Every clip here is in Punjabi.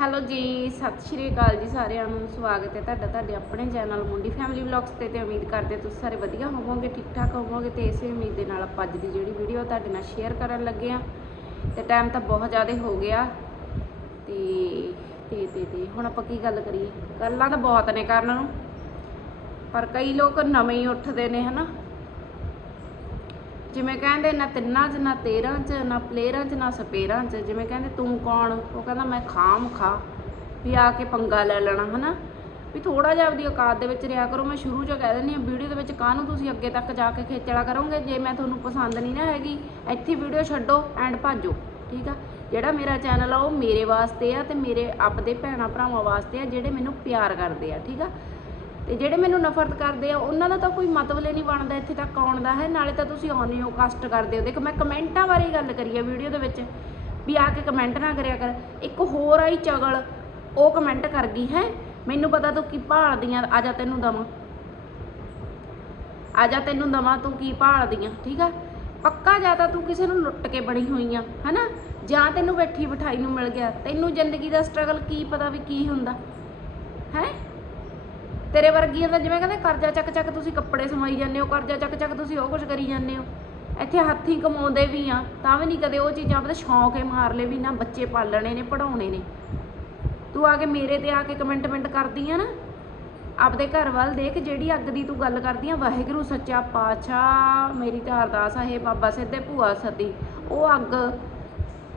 ਹੈਲੋ ਜੀ, ਸਤਿ ਸ਼੍ਰੀ ਅਕਾਲ ਜੀ ਸਾਰਿਆਂ ਨੂੰ। ਸਵਾਗਤ ਹੈ ਤੁਹਾਡਾ ਤੁਹਾਡੇ ਆਪਣੇ ਚੈਨਲ ਮੁੰਡੀ ਫੈਮਿਲੀ ਵਲੌਗਸ ਤੇ ਤੇ ਉਮੀਦ ਕਰਦੇ ਤੁਸੀਂ ਸਾਰੇ ਵਧੀਆ ਹੋਵੋਗੇ ਠੀਕ ਠਾਕ ਹੋਵੋਗੇ ਤੇ ਇਸੇ ਉਮੀਦ ਦੇ ਨਾਲ ਆਪਾਂ ਅੱਜ ਦੀ ਜਿਹੜੀ ਵੀਡੀਓ ਤੁਹਾਡੇ ਨਾਲ ਸ਼ੇਅਰ ਕਰਨ ਲੱਗੇ ਆ ਤੇ ਟਾਈਮ ਤਾਂ ਬਹੁਤ ਜ਼ਿਆਦਾ ਹੋ ਗਿਆ। ਤੇ ਤੇ ਤੇ ਤੇ ਹੁਣ ਆਪਾਂ ਕੀ ਗੱਲ ਕਰੀਏ? ਗੱਲਾਂ ਤਾਂ ਬਹੁਤ ਨੇ ਕਰਨ ਨੂੰ। ਪਰ ਕਈ ਲੋਕ ਨਵੇਂ ਹੀ ਉੱਠਦੇ ਨੇ, ਹਨਾ? ਜਿਵੇਂ ਕਹਿੰਦੇ ਨਾ ਤਿੰਨਾਂ 'ਚ, ਨਾ ਤੇਰਾਂ 'ਚ, ਨਾ ਪਲੇਰਾਂ 'ਚ, ਨਾ ਸਪੇਰਾਂ 'ਚ। ਜਿਵੇਂ ਕਹਿੰਦੇ ਤੂੰ ਕੌਣ? ਉਹ ਕਹਿੰਦਾ ਮੈਂ ਖਾਮ ਖਾ, ਵੀ ਆ ਕੇ ਪੰਗਾ ਲੈ ਲੈਣਾ, ਹਨਾ? ਵੀ ਥੋੜਾ ਜਿਹਾ ਆਪਦੀ ਔਕਾਤ ਦੇ ਵਿੱਚ ਰਿਹਾ ਕਰੋ। ਮੈਂ ਸ਼ੁਰੂ 'ਚ ਕਹਿ ਦਿੰਦੀ ਹਾਂ, ਵੀਡੀਓ ਦੇ ਵਿੱਚ ਕਾਹਨੂੰ ਤੁਸੀਂ ਅੱਗੇ ਤੱਕ ਜਾ ਕੇ ਖੇਚਲਾ ਕਰੋਗੇ? ਜੇ ਮੈਂ ਤੁਹਾਨੂੰ ਪਸੰਦ ਨਹੀਂ ਨਾ ਹੈਗੀ, ਇੱਥੇ ਵੀਡੀਓ ਛੱਡੋ ਐਂਡ ਭਾਜੋ, ਠੀਕ ਆ? ਜਿਹੜਾ ਮੇਰਾ ਚੈਨਲ ਆ, ਉਹ ਮੇਰੇ ਵਾਸਤੇ ਆ ਤੇ ਮੇਰੇ ਆਪਦੇ ਭੈਣਾ ਭਰਾਵਾਂ ਵਾਸਤੇ ਆ, ਜਿਹੜੇ ਮੈਨੂੰ ਪਿਆਰ ਕਰਦੇ ਆ, ਠੀਕ ਆ? ਤੇ ਜਿਹੜੇ ਮੈਨੂੰ ਨਫ਼ਰਤ ਕਰਦੇ ਆ, ਉਹਨਾਂ ਦਾ ਤਾਂ ਕੋਈ ਮਤਲਬ ਹੀ ਨਹੀਂ ਬਣਦਾ ਇੱਥੇ ਤੱਕ ਆਉਣ ਦਾ, ਹੈ? ਨਾਲੇ ਤਾਂ ਤੁਸੀਂ ਆਉਂਦੇ ਹੋ ਕਸ਼ਟ ਕਰਦੇ ਹੋ। ਦੇਖੋ, ਮੈਂ ਕਮੈਂਟਾਂ ਬਾਰੇ ਹੀ ਗੱਲ ਕਰੀ ਆ ਵੀਡੀਓ ਦੇ ਵਿੱਚ, ਵੀ ਆ ਕੇ ਕਮੈਂਟ ਨਾ ਕਰਿਆ ਕਰ। ਇੱਕ ਹੋਰ ਆਈ ਚਗਲ, ਉਹ ਕਮੈਂਟ ਕਰ ਗਈ, ਹੈ? ਮੈਨੂੰ ਪਤਾ ਤੂੰ ਕੀ ਭਾਲਦੀਆਂ ਆ ਜਾ ਤੈਨੂੰ ਦਵਾਂ। ਆ ਜਾ ਤੈਨੂੰ ਦਵਾਂ, ਤੂੰ ਕੀ ਭਾਲਦੀਆਂ ਠੀਕ ਆ? ਪੱਕਾ ਜਾਂ ਤਾਂ ਤੂੰ ਕਿਸੇ ਨੂੰ ਲੁੱਟ ਕੇ ਬਣੀ ਹੋਈ ਆ ਹਨਾ ਜਾਂ ਤੈਨੂੰ ਬੈਠੀ ਬਿਠਾਈ ਨੂੰ ਮਿਲ ਗਿਆ। ਤੈਨੂੰ ਜ਼ਿੰਦਗੀ ਦਾ ਸਟਰਗਲ ਕੀ ਪਤਾ ਵੀ ਕੀ ਹੁੰਦਾ, ਹੈ? ਤੇਰੇ ਵਰਗੀਆਂ ਦਾ ਜਿਵੇਂ ਕਹਿੰਦੇ ਕਰਜ਼ਾ ਚੱਕ ਚੱਕ ਤੁਸੀਂ ਕੱਪੜੇ ਸਮਾਈ ਜਾਂਦੇ ਹੋ, ਕਰਜ਼ਾ ਚੱਕ ਚੱਕ ਤੁਸੀਂ ਉਹ ਕੁਝ ਕਰੀ ਜਾਂਦੇ ਹੋ। ਇੱਥੇ ਹੱਥੀਂ ਕਮਾਉਂਦੇ ਵੀ ਆ, ਤਾਂ ਵੀ ਨਹੀਂ ਕਦੇ ਉਹ ਚੀਜ਼ਾਂ ਆਪਦੇ ਸ਼ੌਂਕ ਹੀ ਮਾਰ ਲਏ ਵੀ ਨਾ ਬੱਚੇ ਪਾਲਣੇ ਨੇ ਪੜਾਉਣੇ ਨੇ। ਤੂੰ ਆ ਕੇ ਮੇਰੇ ਤੇ ਆ ਕੇ ਕਮੈਂਟਮੈਂਟ ਕਰਦੀ ਆ ਨਾ, ਆਪਦੇ ਘਰ ਵੱਲ ਦੇਖ ਜਿਹੜੀ ਅੱਗ ਦੀ ਤੂੰ ਗੱਲ ਕਰਦੀ ਆ, ਵਾਹਿਗੁਰੂ ਸੱਚਾ ਪਾਤਸ਼ਾਹ, ਮੇਰੀ ਤਾਂ ਅਰਦਾਸ ਆ ਇਹ ਬਾਬਾ ਸਿੱਧੇ ਭੂਆ ਸਤੀ ਉਹ ਅੱਗ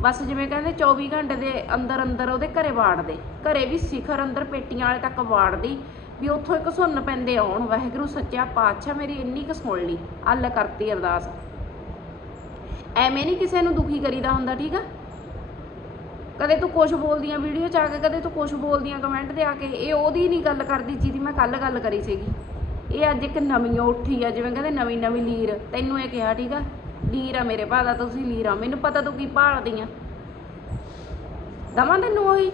ਬਸ ਜਿਵੇਂ ਕਹਿੰਦੇ 24 ਘੰਟੇ ਦੇ ਅੰਦਰ ਅੰਦਰ ਉਹਦੇ ਘਰੇ ਵਾੜਦੇ ਘਰੇ ਵੀ ਸਿਖਰ ਅੰਦਰ ਪੇਟੀਆਂ ਵਾਲੇ ਤੱਕ ਵਾੜਦੀ। ਵੀ ਉੱਥੋਂ ਇੱਕ ਸੁੰਨ ਪੈਂਦੇ ਆਉਣ। ਵਾਹਿਗੁਰੂ ਸੱਚਾ ਪਾਤਸ਼ਾਹ ਮੇਰੀ ਇੰਨੀ ਕੁ ਸੁਣ ਲਈ। ਅੱਲ ਕਰਤੀ ਅਰਦਾਸ। ਐਵੇਂ ਨਹੀਂ ਕਿਸੇ ਨੂੰ ਦੁਖੀ ਕਰੀਦਾ ਹੁੰਦਾ, ਠੀਕ ਆ? ਕਦੇ ਤੂੰ ਕੁਝ ਬੋਲਦੀਆਂ ਵੀਡੀਓ ਚ ਆ ਕੇ, ਕਦੇ ਤੂੰ ਕੁਝ ਬੋਲਦੀਆਂ ਕਮੈਂਟ ਤੇ ਆ ਕੇ। ਇਹ ਉਹਦੀ ਨਹੀਂ ਗੱਲ ਕਰਦੀ ਜਿਹਦੀ ਮੈਂ ਕੱਲ ਗੱਲ ਕਰੀ ਸੀਗੀ। ਇਹ ਅੱਜ ਇੱਕ ਨਵੀਂ ਉੱਠੀ ਆ, ਜਿਵੇਂ ਕਹਿੰਦੇ ਨਵੀਂ ਨਵੀਂ ਲੀਰ। ਤੈਨੂੰ ਇਹ ਕਿਹਾ, ਠੀਕ ਆ? ਲੀਰ ਆ ਮੇਰੇ ਭਾਅ ਦਾ, ਤੁਸੀਂ ਲੀਰ। ਆ ਮੈਨੂੰ ਪਤਾ ਤੂੰ ਕੀ ਭਾਲਦੀ ਆ। ਦਵਾਂ ਤੈਨੂੰ ਉਹੀ?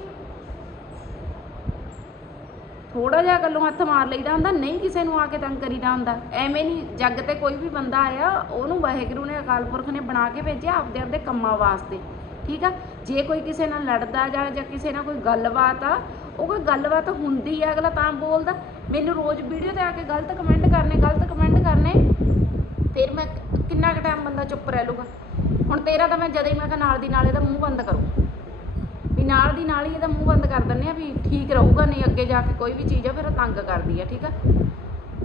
ਥੋੜਾ ਜਿਹਾ ਗੱਲੋਂ ਹੱਥ ਮਾਰ ਲਈਦਾ ਹੁੰਦਾ, ਨਹੀਂ ਕਿਸੇ ਨੂੰ ਆ ਕੇ ਤੰਗ ਕਰੀਦਾ ਹੁੰਦਾ। ਐਵੇਂ ਨਹੀਂ, ਜੱਗ ਤੇ ਕੋਈ ਵੀ ਬੰਦਾ ਆਇਆ, ਉਹਨੂੰ ਵਾਹਿਗੁਰੂ ਨੇ, ਅਕਾਲ ਪੁਰਖ ਨੇ ਬਣਾ ਕੇ ਭੇਜਿਆ ਆਪਦੇ ਆਪਦੇ ਕੰਮਾਂ ਵਾਸਤੇ। ਠੀਕ ਆ? ਜੇ ਕੋਈ ਕਿਸੇ ਨਾਲ ਲੜਦਾ ਜਾਂ ਜਾਂ ਕਿਸੇ ਨਾਲ ਕੋਈ ਗੱਲਬਾਤ ਆ, ਉਹ ਕੋਈ ਗੱਲਬਾਤ ਹੁੰਦੀ ਆ, ਅਗਲਾ ਤਾਂ ਬੋਲਦਾ, ਮੈਨੂੰ ਰੋਜ਼ ਵੀਡੀਓ ਤੇ ਆ ਕੇ ਗਲਤ ਕਮੈਂਟ ਕਰਨੇ, ਗਲਤ ਕਮੈਂਟ ਕਰਨੇ, ਫਿਰ ਮੈਂ ਕਿੰਨਾ ਕੁ ਟਾਈਮ ਬੰਦਾ ਚੁੱਪ ਰਹਿ ਲੂਗਾ ਹੁਣ ਤੇਰਾ ਤਾਂ ਮੈਂ ਜਦੇ ਹੀ ਮੈਂ ਕਿਹਾ ਨਾਲ ਦੀ ਨਾਲ ਇਹਦਾ ਮੂੰਹ ਬੰਦ ਕਰੋ। ਨਾਲ ਦੀ ਨਾਲ ਹੀ ਇਹਦਾ ਮੂੰਹ ਬੰਦ ਕਰ ਦਿੰਦੇ ਆ ਵੀ ਠੀਕ ਰਹੂਗਾ, ਨਹੀਂ ਅੱਗੇ ਜਾ ਕੇ ਕੋਈ ਵੀ ਚੀਜ਼ ਆ, ਫਿਰ ਤੰਗ ਕਰਦੀ ਆ, ਠੀਕ ਆ?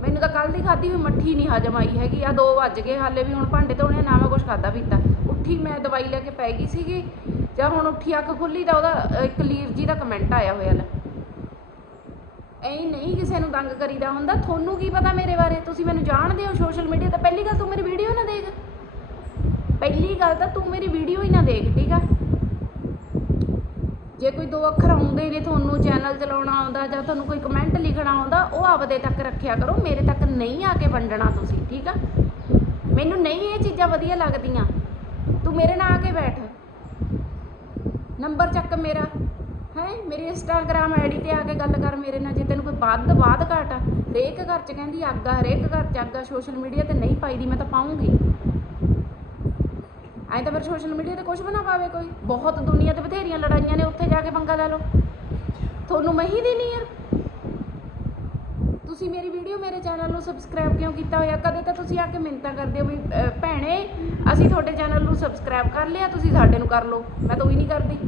ਮੈਨੂੰ ਤਾਂ ਕੱਲ ਦੀ ਖਾਧੀ ਹੋਈ ਮੱਠੀ ਨਹੀਂ ਹਜਮ ਆਈ ਹੈਗੀ ਆ 2 ਵੱਜ ਗਏ ਹਾਲੇ ਵੀ ਹੁਣ ਭਾਂਡੇ ਧੋਣੇ ਨਾ ਮੈਂ ਕੁਝ ਖਾਦਾ ਪੀਤਾ। ਉੱਠੀ ਮੈਂ ਦਵਾਈ ਲੈ ਕੇ ਪੈ ਗਈ ਸੀਗੀ, ਜਾਂ ਹੁਣ ਉੱਠੀ ਅੱਖ ਖੁੱਲੀ ਤਾਂ ਉਹਦਾ, ਇੱਕ ਲੀਰ ਜੀ ਦਾ ਕਮੈਂਟ ਆਇਆ ਹੋਇਆ ਲੈ। ਐਂ ਨਹੀਂ ਕਿਸੇ ਨੂੰ ਤੰਗ ਕਰੀਦਾ ਹੁੰਦਾ, ਤੁਹਾਨੂੰ ਕੀ ਪਤਾ ਮੇਰੇ ਬਾਰੇ? ਤੁਸੀਂ ਮੈਨੂੰ ਜਾਣਦੇ ਹੋ ਸੋਸ਼ਲ ਮੀਡੀਆ ਤੇ ਪਹਿਲੀ ਗੱਲ ਤੂੰ ਮੇਰੀ ਵੀਡੀਓ ਨਾ ਦੇਖ। ਪਹਿਲੀ ਗੱਲ ਤਾਂ ਤੂੰ ਮੇਰੀ ਵੀਡੀਓ ਹੀ ਨਾ ਦੇਖ, ਠੀਕ ਆ? ਜੇ ਕੋਈ ਦੋ ਅੱਖਰ ਆਉਂਦੇ ਨੇ ਤੁਹਾਨੂੰ ਚੈਨਲ ਚਲਾਉਣਾ ਆਉਂਦਾ ਜਾਂ ਤੁਹਾਨੂੰ ਕੋਈ ਕਮੈਂਟ ਲਿਖਣਾ ਆਉਂਦਾ, ਉਹ ਆਪਦੇ ਤੱਕ ਰੱਖਿਆ ਕਰੋ, ਮੇਰੇ ਤੱਕ ਨਹੀਂ ਆ ਕੇ ਵੰਡਣਾ ਤੁਸੀਂ, ਠੀਕ ਆ? ਮੈਨੂੰ ਨਹੀਂ ਇਹ ਚੀਜ਼ਾਂ ਵਧੀਆ ਲੱਗਦੀਆਂ। ਤੂੰ ਮੇਰੇ ਨਾਲ ਆ ਕੇ ਬੈਠ। ਨੰਬਰ ਚੱਕ ਮੇਰਾ। ਹੈ? ਮੇਰੀ ਇੰਸਟਾਗ੍ਰam ਆਈਡੀ ਤੇ ਆ ਕੇ ਗੱਲ ਕਰ ਮੇਰੇ ਨਾਲ, ਜੇ ਤੈਨੂੰ ਕੋਈ ਵੱਧ ਬਾਦ ਘਾਟ ਆ ਹਰੇਕ ਘਰ ਚ ਕਹਿੰਦੀ ਅੱਗ ਆ, ਹਰੇਕ ਘਰ ਚ ਆਗਾ ਸੋਸ਼ਲ ਮੀਡੀਆ ਤੇ ਨਹੀਂ ਪਾਈਦੀ, ਮੈਂ ਤਾਂ ਪਾਉਂਗੀ। ਐਂ ਤਾਂ ਫਿਰ ਸੋਸ਼ਲ ਮੀਡੀਆ ਤੇ ਕੁਝ ਬਣਾ ਪਾਵੇ ਕੋਈ। ਬਹੁਤ ਦੁਨੀਆ ਤੇ ਬਥੇਰੀਆਂ ਲੜਾਈਆਂ ਨੇ, ਉੱਥੇ ਜਾ ਕੇ ਪੰਗਾ ਲੈ ਲਓ। ਤੁਹਾਨੂੰ ਮੈਂ ਹੀ ਦੇਣੀ ਆ। ਤੁਸੀਂ ਮੇਰੀ ਵੀਡੀਓ ਮੇਰੇ ਚੈਨਲ ਨੂੰ ਸਬਸਕ੍ਰਾਈਬ ਕਿਉਂ ਕੀਤਾ ਹੋਇਆ? ਕਦੇ ਤਾਂ ਤੁਸੀਂ ਆ ਕੇ ਮਿੰਤਾ ਕਰਦੇ ਹੋ ਵੀ ਭੈਣੇ, ਅਸੀਂ ਤੁਹਾਡੇ ਚੈਨਲ ਨੂੰ ਸਬਸਕ੍ਰਾਈਬ ਕਰ ਲਿਆ, ਤੁਸੀਂ ਸਾਡੇ ਨੂੰ ਕਰ ਲਓ। ਮੈਂ ਤਾਂ ਉਹੀ ਨਹੀਂ ਕਰਦੀ।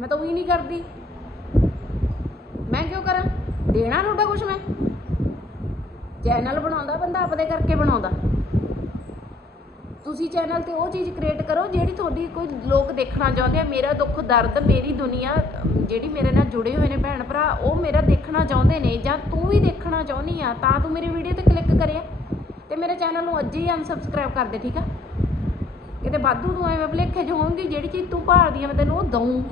ਮੈਂ ਤਾਂ ਉਹੀ ਨਹੀਂ ਕਰਦੀ। ਮੈਂ ਕਿਉਂ ਕਰਾਂ? ਦੇਣਾ ਤੁਹਾਡਾ ਕੁਝ ਮੈਂ? ਚੈਨਲ ਬਣਾਉਂਦਾ ਬੰਦਾ, ਆਪਦੇ ਕਰਕੇ ਬਣਾਉਂਦਾ। ਤੁਸੀਂ ਚੈਨਲ ਤੇ ਉਹ ਚੀਜ਼ ਕ੍ਰੀਏਟ ਕਰੋ ਜਿਹੜੀ ਤੁਹਾਡੀ ਕੋਈ ਲੋਕ ਦੇਖਣਾ ਚਾਹੁੰਦੇ ਆ, ਮੇਰਾ ਦੁੱਖ, ਦਰਦ, ਮੇਰੀ ਦੁਨੀਆ, ਜਿਹੜੀ ਮੇਰੇ ਨਾਲ ਜੁੜੇ ਹੋਏ ਨੇ ਭੈਣ ਭਰਾ, ਉਹ ਮੇਰਾ ਦੇਖਣਾ ਚਾਹੁੰਦੇ ਨੇ ਜਾਂ ਤੂੰ ਵੀ ਦੇਖਣਾ ਚਾਹੁੰਦੀ ਆ, ਤਾਂ ਤੂੰ ਮੇਰੀ ਵੀਡੀਓ ਤੇ ਕਲਿੱਕ ਕਰਿਆ ਤੇ ਮੇਰੇ ਚੈਨਲ ਨੂੰ ਅੱਜ ਹੀ ਅਨਸਬਸਕ੍ਰਾਈਬ ਕਰ ਦੇ, ਠੀਕ ਆ? ਕਿਤੇ ਵਾਧੂ ਤੂੰ ਐਵੇਂ ਭਲੇਖੇ ਚ ਹੋਊਂਗੀ, ਜਿਹੜੀ ਚੀਜ਼ ਤੂੰ ਭਾਲਦੀ ਆ, ਮੈਂ ਤੈਨੂੰ ਉਹ ਦਊਂ।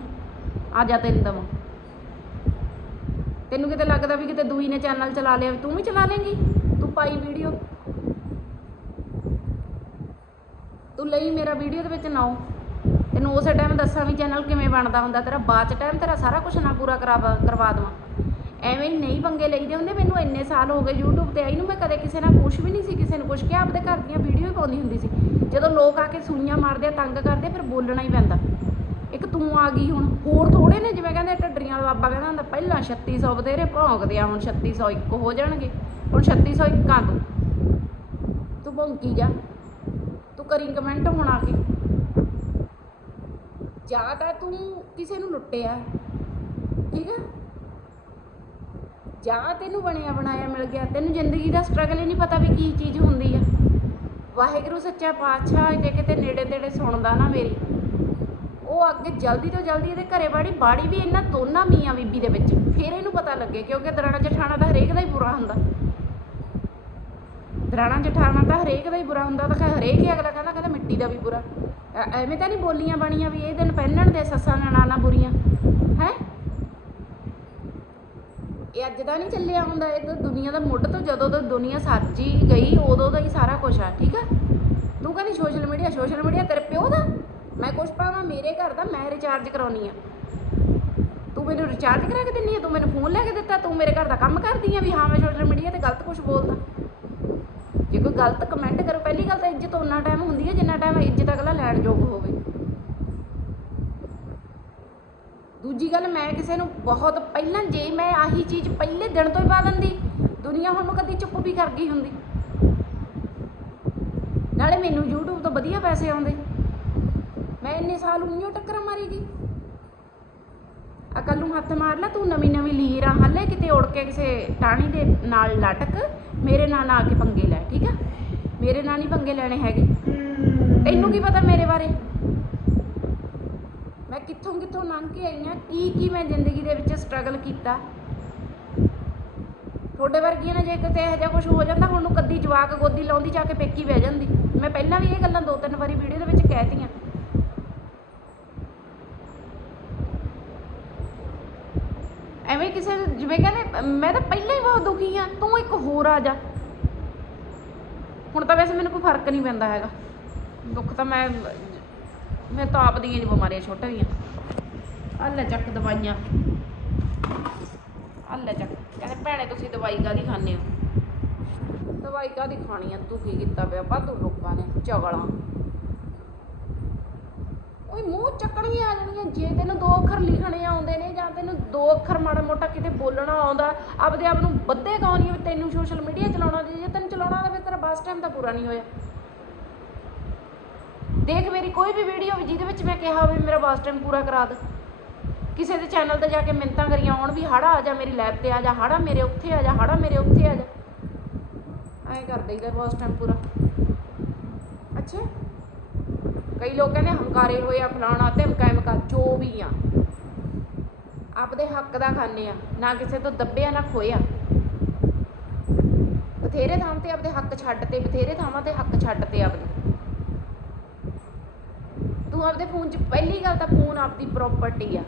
ਆ ਜਾ ਤੈਨੂੰ ਦਵਾਂ। ਤੈਨੂੰ ਕਿਤੇ ਲੱਗਦਾ ਵੀ ਕਿਤੇ ਦੂਈ ਨੇ ਚੈਨਲ ਚਲਾ ਲਿਆ ਤੂੰ ਵੀ ਚਲਾ ਲੇਂਗੀ? ਤੂੰ ਪਾਈ ਵੀਡੀਓ ਤੂੰ ਲਈ ਮੇਰਾ ਵੀਡੀਓ ਦੇ ਵਿੱਚ ਨਾਓ ਤੈਨੂੰ ਉਸੇ ਟਾਈਮ ਦੱਸਾਂ ਵੀ ਚੈਨਲ ਕਿਵੇਂ ਬਣਦਾ ਹੁੰਦਾ। ਤੇਰਾ ਬਾਅਦ ਚ ਟਾਈਮ ਤੇਰਾ ਸਾਰਾ ਕੁਝ ਨਾ ਪੂਰਾ ਕਰਵਾ ਕਰਵਾ ਦੇਵਾਂ। ਐਵੇਂ ਨਹੀਂ ਪੰਗੇ ਲਈਦੇ ਹੁੰਦੇ। ਮੈਨੂੰ ਇੰਨੇ ਸਾਲ ਹੋ ਗਏ YouTube ਤੇ ਆਈ ਨੂੰ। ਮੈਂ ਕਦੇ ਕਿਸੇ ਨਾਲ ਕੁਝ ਵੀ ਨਹੀਂ ਸੀ, ਕਿਸੇ ਨੂੰ ਕੁਝ ਕਿਹਾ ਆਪਦੇ ਘਰ ਦੀਆਂ ਵੀਡੀਓ ਹੀ ਪਾਉਂਦੀ ਹੁੰਦੀ ਸੀ। ਜਦੋਂ ਲੋਕ ਆ ਕੇ ਸੂਈਆਂ ਮਾਰਦੇ ਆ, ਤੰਗ ਕਰਦੇ, ਫਿਰ ਬੋਲਣਾ ਹੀ ਪੈਂਦਾ। ਇੱਕ ਤੂੰ ਆ ਗਈ ਹੁਣ। ਹੋਰ ਥੋੜੇ ਨੇ ਜਿਵੇਂ ਕਹਿੰਦੇ, ਢੱਡਰੀਆਂ ਵਾਲਾ ਬਾਬਾ ਕਹਿੰਦਾ ਹੁੰਦਾ, ਪਹਿਲਾਂ 3600 ਬਥੇਰੇ ਭੌਂਕਦੇ ਆ, ਹੁਣ 3600 ਇੱਕ ਹੋ ਜਾਣਗੇ। ਹੁਣ 3600 ਇੱਕਾਂ ਤੂੰ। ਤੂੰ ਭੌਂਕੀ ਜਾ। ਕਰੀ ਕਮੈਂਟ ਹੁਣ ਆ ਕੇ ਜਾਂ ਤਾਂ ਤੂੰ ਕਿਸੇ ਨੂੰ ਲੁੱਟਿਆ, ਠੀਕ ਆ? ਜਾਂ ਤੈਨੂੰ ਬਣਿਆ ਬਣਾਇਆ ਮਿਲ ਗਿਆ, ਤੈਨੂੰ ਜ਼ਿੰਦਗੀ ਦਾ ਸਟਰਗਲ ਹੀ ਨਹੀਂ ਪਤਾ ਵੀ ਕੀ ਚੀਜ਼ ਹੁੰਦੀ ਆ। ਵਾਹਿਗੁਰੂ ਸੱਚਾ ਪਾਤਸ਼ਾਹ ਜੇ ਕਿਤੇ ਨੇੜੇ ਤੇੜੇ ਸੁਣਦਾ ਨਾ ਮੇਰੀ, ਉਹ ਅੱਗੇ ਜਲਦੀ ਤੋਂ ਜਲਦੀ ਇਹਦੇ ਘਰੇ ਬਾੜੀ ਬਾੜੀ ਵੀ ਇਹਨਾਂ ਦੋਨਾਂ ਮੀਆਂ ਬੀਬੀ ਦੇ ਵਿੱਚ, ਫਿਰ ਇਹਨੂੰ ਪਤਾ ਲੱਗੇ ਕਿਉਂਕਿ ਦਰਾਣਾ ਜਠਾਣਾ ਦਾ ਹਰੇਕ ਦਾ ਹੀ ਬੁਰਾ ਹੁੰਦਾ। ਦਰਾਣਾ ਜਠਾਣਾ ਤਾਂ ਹਰੇਕ ਦਾ ਹੀ ਬੁਰਾ ਹੁੰਦਾ ਤਾਂ ਹਰੇਕ ਹੀ ਅਗਲਾ ਕਹਿੰਦਾ ਕਹਿੰਦਾ ਮਿੱਟੀ ਦਾ ਵੀ ਬੁਰਾ। ਐਵੇਂ ਤਾਂ ਨਹੀਂ ਬੋਲੀਆਂ ਬਣੀਆਂ ਵੀ ਇਹ ਦਿਨ ਪਹਿਨਣ ਦੇ ਸੱਸਾਂ ਨਨਾਣਾ ਬੁਰੀਆਂ। ਹੈ? ਇਹ ਅੱਜ ਦਾ ਨਹੀਂ ਚੱਲਿਆ ਹੁੰਦਾ, ਇਹ ਤਾਂ ਦੁਨੀਆ ਦਾ ਮੁੱਢ ਤੋਂ ਜਦੋਂ ਤੋਂ ਦੁਨੀਆ ਸਾਜੀ ਗਈ, ਉਦੋਂ ਦਾ ਹੀ ਸਾਰਾ ਕੁਝ ਆ, ਠੀਕ ਆ? ਤੂੰ ਕਹਿੰਦੀ ਸੋਸ਼ਲ ਮੀਡੀਆ ਸੋਸ਼ਲ ਮੀਡੀਆ ਤੇਰੇ ਪਿਓ ਦਾ? ਮੈਂ ਕੁਛ ਪਾਵਾਂ, ਮੇਰੇ ਘਰ ਦਾ, ਮੈਂ ਰਿਚਾਰਜ ਕਰਾਉਣੀ ਆ। ਤੂੰ ਮੈਨੂੰ ਰਿਚਾਰਜ ਕਰਾ ਕੇ ਦਿੰਨੀ ਆ, ਤੂੰ ਮੈਨੂੰ ਫੋਨ ਲੈ ਕੇ ਦਿੱਤਾ, ਤੂੰ ਮੇਰੇ ਘਰ ਦਾ ਕੰਮ ਕਰਦੀ ਆ ਵੀ ਹਾਂ ਮੈਂ ਸੋਸ਼ਲ ਮੀਡੀਆ ਤੇ ਗਲਤ ਕੁਝ ਬੋਲਦਾ। ਜੇ ਕੋਈ ਗਲਤ ਕਮੈਂਟ ਕਰੋ, ਪਹਿਲੀ ਗੱਲ ਤਾਂ ਇੱਜ਼ਤ ਉਹਨਾਂ ਟਾਈਮ ਹੁੰਦੀ ਹੈ ਜਿੰਨਾ ਟਾਈਮ ਇੱਜ਼ਤ ਅਗਲਾ ਲੈਣ ਯੋਗ ਹੋਵੇ। ਦੂਜੀ ਗੱਲ, ਮੈਂ ਕਿਸੇ ਨੂੰ ਬਹੁਤ ਪਹਿਲਾਂ ਜੇ ਮੈਂ ਆਹੀ ਚੀਜ਼ ਪਹਿਲੇ ਦਿਨ ਤੋਂ ਹੀ ਪਾ ਦਿੰਦੀ, ਦੁਨੀਆ ਹੁਣ ਨੂੰ ਕਦੀ ਚੁੱਪ ਵੀ ਕਰ ਗਈ ਹੁੰਦੀ। ਨਾਲੇ ਮੈਨੂੰ YouTube ਤੋਂ ਵਧੀਆ ਪੈਸੇ ਆਉਂਦੇ। ਮੈਂ ਇੰਨੇ ਸਾਲ ਉਈਓ ਟੱਕਰਾਂ ਮਾਰੀ ਗਈ। ਅਕਲ ਨੂੰ ਹੱਥ ਮਾਰ ਲੈ, ਤੂੰ ਨਵੀਂ ਨਵੀਂ ਲੀਰਾਂ ਆ ਕਿਤੇ ਉੜ ਕੇ ਕਿਸੇ ਟਾਣੀ ਦੇ ਨਾਲ ਲਟਕ। ਮੇਰੇ ਨਾਲ ਨਾ ਆ ਕੇ ਪੰਗੇ ਲੈ, ਠੀਕ ਆ? ਮੇਰੇ ਨਾਲ ਨਹੀਂ ਪੰਗੇ ਲੈਣੇ ਹੈਗੇ। ਤੈਨੂੰ ਕੀ ਪਤਾ ਮੇਰੇ ਬਾਰੇ? ਮੈਂ ਕਿੱਥੋਂ ਕਿੱਥੋਂ ਲੰਘ ਕੇ ਆਈ ਆ? ਕੀ ਕੀ ਮੈਂ ਜ਼ਿੰਦਗੀ ਦੇ ਵਿੱਚ ਸਟਰਗਲ ਕੀਤਾ? ਤੁਹਾਡੇ ਵਰਗੀਆਂ ਨੇ ਜੇ ਕਿਤੇ ਇਹੋ ਜਿਹਾ ਕੁਝ ਹੋ ਜਾਂਦਾ, ਹੁਣ ਨੂੰ ਕੱਦੀ ਜਵਾਕ ਗੋਦੀ ਲਾਉਂਦੀ, ਜਾ ਕੇ ਪੇਕੀ ਬਹਿ ਜਾਂਦੀ। ਮੈਂ ਪਹਿਲਾਂ ਵੀ ਇਹ ਗੱਲਾਂ ਦੋ ਤਿੰਨ ਵਾਰੀ ਵੀਡੀਓ ਦੇ ਵਿੱਚ ਕਹਿਤੀਆਂ। ਐਵੇਂ ਕਿਸੇ ਨੂੰ ਜਿਵੇਂ ਕਹਿੰਦੇ, ਮੈਂ ਤਾਂ ਪਹਿਲਾਂ ਹੀ ਬਹੁਤ ਦੁਖੀ ਆ, ਤੂੰ ਇੱਕ ਹੋਰ ਆ ਜਾ। ਹੁਣ ਤਾਂ ਵੈਸੇ ਮੈਨੂੰ ਕੋਈ ਫ਼ਰਕ ਨਹੀਂ ਪੈਂਦਾ ਹੈਗਾ। ਦੁੱਖ ਤਾਂ ਮੈਂ ਮੈਂ ਤਾਂ ਆਪ ਦੀਆਂ ਜੀ ਬਿਮਾਰੀਆਂ ਛੁੱਟ ਗਈਆਂ। ਆ ਲੈ ਚੱਕ ਦਵਾਈਆਂ। ਆ ਲੈ ਚੱਕ। ਕਹਿੰਦੇ, ਭੈਣੇ ਤੁਸੀਂ ਦਵਾਈ ਕਾਦੀ ਖਾਂਦੇ ਹੋ? ਦਵਾਈ ਕਾਦੀ ਖਾਣੀ ਆ? ਤੂੰ ਕੀ ਕੀਤਾ ਪਿਆ ਵਾਧੂ ਲੋਕਾਂ ਨੇ ਚਗਲਾਂ ਓਏ ਮੂੰਹ ਚੱਕਣੀਆਂ ਆ ਜਾਣੀਆਂ। ਜੇ ਤੈਨੂੰ ਦੋ ਅੱਖਰ ਲਿਖਣੇ ਆਉਂਦੇ ਨੇ ਜਾਂ ਤੈਨੂੰ ਦੋ ਅੱਖਰ ਮਾੜਾ ਮੋਟਾ ਕਿਤੇ ਬੋਲਣਾ ਆਉਂਦਾ, ਆਪਦੇ ਆਪ ਨੂੰ ਬੱਦੇ ਗਾਉਣੀ ਵੀ ਤੈਨੂੰ ਸੋਸ਼ਲ ਮੀਡੀਆ ਚਲਾਉਣਾ ਜੇ ਜੇ ਤੈਨੂੰ ਚਲਾਉਣਾ ਤਾਂ ਫਿਰ ਤੇਰਾ ਬਸ ਟਾਈਮ ਤਾਂ ਪੂਰਾ ਨਹੀਂ ਹੋਇਆ। ਦੇਖ ਮੇਰੀ ਕੋਈ ਵੀ ਵੀਡੀਓ ਵੀ ਜਿਹਦੇ ਵਿੱਚ ਮੈਂ ਕਿਹਾ ਹੋਵੇ ਮੇਰਾ ਬਸ ਟਾਈਮ ਪੂਰਾ ਕਰਾ ਦੇ। ਕਿਸੇ ਦੇ ਚੈਨਲ ਤੇ ਜਾ ਕੇ ਮਿੰਤਾਂ ਕਰੀਆਂ ਆਉਣ ਵੀ ਹਾੜਾ ਆ ਜਾ ਮੇਰੀ ਲੈਬ ਤੇ ਆ ਜਾ, ਹਾੜਾ ਮੇਰੇ ਉੱਥੇ ਆ ਜਾ, ਹਾੜਾ ਮੇਰੇ ਉੱਥੇ ਆ ਜਾ। ਐਂ ਕਰ ਦਈਦਾ ਬਸ ਟਾਈਮ ਪੂਰਾ। ਅੱਛਾ। ਕਈ ਲੋਕ ਕਹਿੰਦੇ ਹੰਕਾਰੇ ਹੋਏ ਆ, ਫਲਾਣਾ ਤੇ ਮਕਾ ਜੋ ਵੀ ਆ। ਆਪਦੇ ਹੱਕ ਦਾ ਖਾਨੇ ਆ, ਨਾ ਕਿਸੇ ਤੋਂ ਦੱਬਿਆ, ਨਾ ਖੋਇਆ ਬਥੇਰੇ ਥਾਂ ਤੇ ਆਪਦੇ ਹੱਕ ਛੱਡ ਤੇ, ਬਥੇਰੇ ਥਾਵਾਂ ਤੇ ਹੱਕ ਛੱਡ ਤੇ ਆਪਦੇ। ਤੂੰ ਆਪਦੇ ਫੋਨ 'ਚ ਪਹਿਲੀ ਗੱਲ ਤਾਂ ਫੋਨ ਆਪਦੀ ਪ੍ਰਾਪਰਟੀ ਆ।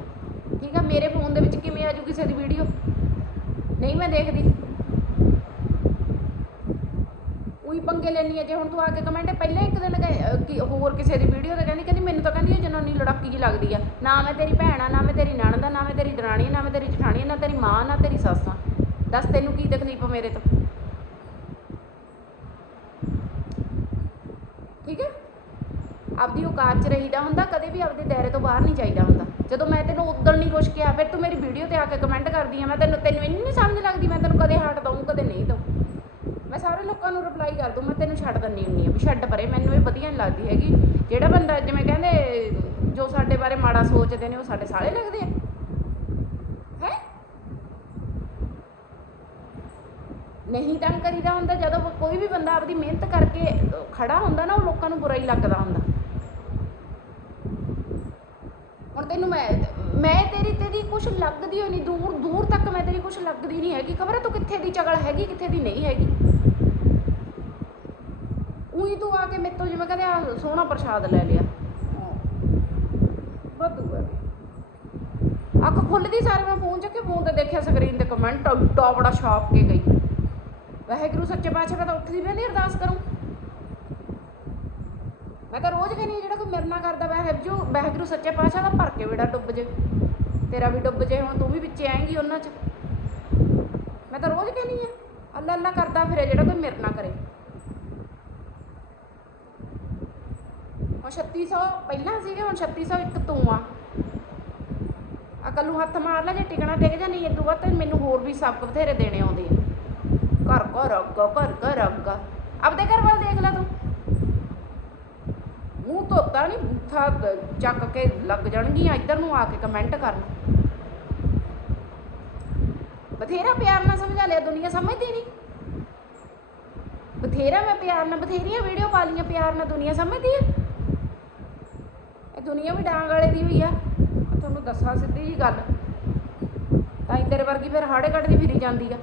ਠੀਕ ਆ, ਮੇਰੇ ਫੋਨ ਦੇ ਵਿੱਚ ਕਿਵੇਂ ਆਜੂ ਕਿਸੇ ਦੀ ਵੀਡੀਓ ਨਹੀਂ ਮੈਂ ਦੇਖਦੀ ਉਹੀ ਪੰਗੇ ਲੈਣੀ ਆ ਜੇ ਹੁਣ ਤੂੰ ਆ ਕੇ ਕਮੈਂਟ ਪਹਿਲਾਂ ਇੱਕ ਦਿਨ ਕਹੇ- ਅਹ ਕਿ ਹੋਰ ਕਿਸੇ ਦੀ ਵੀਡੀਓ ਤੇ ਕਹਿੰਦੀ ਕਹਿੰਦੀ ਮੈਨੂੰ ਤਾਂ ਕਹਿੰਦੀ ਇਹ ਜਨਾਨੀ ਲੜਾਕੀ ਜਿਹੀ ਲੱਗਦੀ ਆ। ਨਾ ਮੈਂ ਤੇਰੀ ਭੈਣ ਆ, ਨਾ ਮੈਂ ਤੇਰੀ ਨਣਦ ਆ, ਨਾ ਮੈਂ ਤੇਰੀ ਦਰਾਣੀ ਆ, ਨਾ ਮੈਂ ਤੇਰੀ ਜਠਾਣੀ ਆ, ਨਾ ਤੇਰੀ ਮਾਂ, ਨਾ ਤੇਰੀ ਸੱਸ ਆ। ਦੱਸ ਤੈਨੂੰ ਕੀ ਤਕਲੀਫ ਆ ਮੇਰੇ ਤੋਂ? ਠੀਕ ਹੈ ਆਪਦੀ ਔਕਾਤ 'ਚ ਰਹੀਦਾ ਹੁੰਦਾ, ਕਦੇ ਵੀ ਆਪਦੇ ਦਾਇਰੇ ਤੋਂ ਬਾਹਰ ਨਹੀਂ ਜਾਈਦਾ ਹੁੰਦਾ। ਜਦੋਂ ਮੈਂ ਤੈਨੂੰ ਉਦੋਂ ਨਹੀਂ ਕੁਛ ਕਿਹਾ, ਫਿਰ ਤੂੰ ਮੇਰੀ ਵੀਡੀਓ ਤੇ ਆ ਕੇ ਕਮੈਂਟ ਕਰਦੀ ਆ, ਮੈਂ ਤੈਨੂੰ ਤੈਨੂੰ ਇੰਨੀ ਨਹੀਂ ਸਮਝ ਲੱਗਦੀ, ਮੈਂ ਤੈਨੂੰ ਕਦੇ ਹਟ ਦਊਂ, ਕਦੇ ਨਹੀਂ ਦਊਂ। ਸਾਰੇ ਲੋਕਾਂ ਨੂੰ ਰਿਪਲਾਈ ਕਰ ਦੂੰ ਮੈਂ ਤੈਨੂੰ ਛੱਡ ਦਿੰਦੀ ਹੁੰਦੀ ਆ ਵੀ ਛੱਡ ਪਰੇ, ਮੈਨੂੰ ਇਹ ਵਧੀਆ ਨਹੀਂ ਲੱਗਦੀ ਹੈਗੀ। ਜਿਹੜਾ ਬੰਦਾ ਜਿਵੇਂ ਕਹਿੰਦੇ, ਜੋ ਸਾਡੇ ਬਾਰੇ ਮਾੜਾ ਸੋਚਦੇ ਨੇ, ਉਹ ਸਾਡੇ ਸਾਲੇ ਲੱਗਦੇ ਆ। ਹੈ? ਨਹੀਂ ਤਾਂ ਕਰੀਦਾ ਹੁੰਦਾ, ਜਦੋਂ ਕੋਈ ਵੀ ਬੰਦਾ ਆਪਦੀ ਮਿਹਨਤ ਕਰਕੇ ਖੜਾ ਹੁੰਦਾ ਨਾ, ਉਹ ਲੋਕਾਂ ਨੂੰ ਬੁਰਾ ਹੀ ਲੱਗਦਾ ਹੁੰਦਾ। ਹੁਣ ਤੈਨੂੰ ਮੈਂ ਮੈਂ ਤੇਰੀ ਤੇਰੀ ਕੁਛ ਲੱਗਦੀ ਹੋਈ ਨਹੀਂ ਦੂਰ ਦੂਰ ਤੱਕ ਮੈਂ ਤੇਰੀ ਕੁਛ ਲੱਗਦੀ ਨਹੀਂ ਹੈਗੀ। ਖਬਰ ਹੈ ਤੂੰ ਕਿੱਥੇ ਦੀ, ਚਗਲ ਹੈਗੀ, ਕਿੱਥੇ ਦੀ ਨਹੀਂ ਹੈਗੀ। ਉਹੀ ਤੂੰ ਆ ਕੇ ਮੇਰੇ ਜਿਵੇਂ ਕਹਿੰਦੇ ਆ, ਸੋਹਣਾ ਪ੍ਰਸ਼ਾਦ ਲੈ ਲਿਆ। ਵਾਧੂ ਹੈ ਅੱਖ ਖੁੱਲਦੀ ਸਾਰੇ, ਮੈਂ ਫੋਨ ਚੱਕੇ ਫੋਨ ਤੇ ਦੇਖਿਆ ਸਕਰੀਨ ਤੇ ਕਮੈਂਟ ਏਡਾ ਬੜਾ ਛਾਪ ਕੇ ਗਈ। ਵਾਹਿਗੁਰੂ ਸੱਚੇ ਪਾਤਸ਼ਾਹ, ਮੈਂ ਤਾਂ ਉੱਠਦੀ ਵੀ ਅਰਦਾਸ ਕਰੂੰ। ਮੈਂ ਤਾਂ ਰੋਜ਼ ਕਹਿੰਦੀ ਜਿਹੜਾ ਕੋਈ ਮੇਰੇ ਨਾਲ ਕਰਦਾ, ਵਾਹਿਗੁਰੂ ਵਾਹਿਗੁਰੂ ਸੱਚੇ ਪਾਤਸ਼ਾਹ ਦਾ ਭਰ ਕੇ ਬੇੜਾ ਡੁੱਬ ਜੇ। ਤੇਰਾ ਵੀ ਡੁੱਬ ਜੇ, ਹੁਣ ਤੂੰ ਵੀ ਵਿੱਚ ਆਏਂਗੀ ਉਹਨਾਂ 'ਚ। ਮੈਂ ਤਾਂ ਰੋਜ਼ ਕਹਿੰਦੀ ਆ ਅੱਲਾ ਅੱਲਾ ਕਰਦਾ ਫਿਰੇ, ਜਿਹੜਾ ਕੋਈ ਮੇਰੇ ਨਾਲ ਕਰੇ। ਹੁਣ 3600 ਪਹਿਲਾਂ ਸੀਗੇ, ਹੁਣ 3600 ਇੱਕ ਤੂੰ ਆ। ਅਕਲ ਨੂੰ ਹੱਥ ਮਾਰ ਲੈ, ਜੇ ਟਿਕਣਾ ਟਿਕ ਜਾ ਨਹੀਂ ਇਦੋਂ ਬਾਅਦ ਮੈਨੂੰ ਹੋਰ ਵੀ ਸਬਕ ਬਥੇਰੇ ਦੇਣੇ ਆਉਂਦੇ ਆ। ਘਰ ਘਰ ਅੱਗਾ ਘਰ ਘਰ ਅੱਗਾ ਆਪਦੇ ਘਰ ਵੱਲ ਦੇਖ ਲੈ ਤੂੰ। ਮੂੰਹ ਧੋਤਾ ਨਹੀਂ ਬੂਥਾ ਚੱਕ ਕੇ ਲੱਗ ਜਾਣਗੀਆਂ, ਇੱਧਰ ਨੂੰ ਆ ਕੇ ਕਮੈਂਟ ਕਰਨ। ਬਥੇਰਾ ਪਿਆਰ ਨਾਲ ਸਮਝਾ ਲਿਆ, ਦੁਨੀਆ ਸਮਝਦੀ ਨਹੀਂ ਬਥੇਰਾ ਮੈਂ ਪਿਆਰ ਨਾਲ, ਬਥੇਰੀਆਂ ਵੀਡੀਓ ਪਾ ਲਈਆਂ, ਪਿਆਰ ਨਾਲ ਦੁਨੀਆ ਸਮਝਦੀ ਹੈ ਇਹ ਦੁਨੀਆ ਵੀ ਡਾਂਗ ਵਾਲੇ ਦੀ ਹੋਈ ਆ। ਤੁਹਾਨੂੰ ਦੱਸਾਂ ਸਿੱਧੀ ਜੀ ਗੱਲ। ਤਾਂ ਤੇਰੇ ਵਰਗੀ ਫਿਰ ਹਾੜੇ ਕੱਢਦੀ ਫਿਰੀ ਜਾਂਦੀ ਆ।